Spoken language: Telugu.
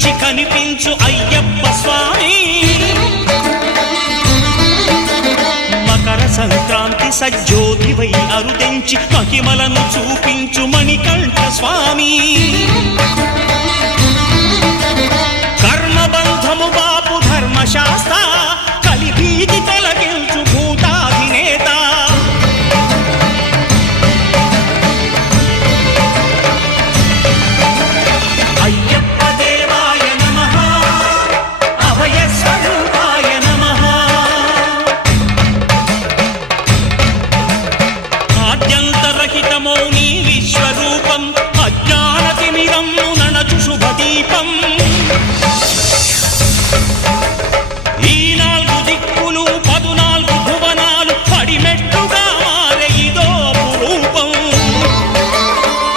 నుంచి కనిపించు అయ్యప్ప స్వామి మకర సంక్రాంతి సజ్జోతివై అరుదెంచి మహిమలను చూపించు మణికంఠ స్వామి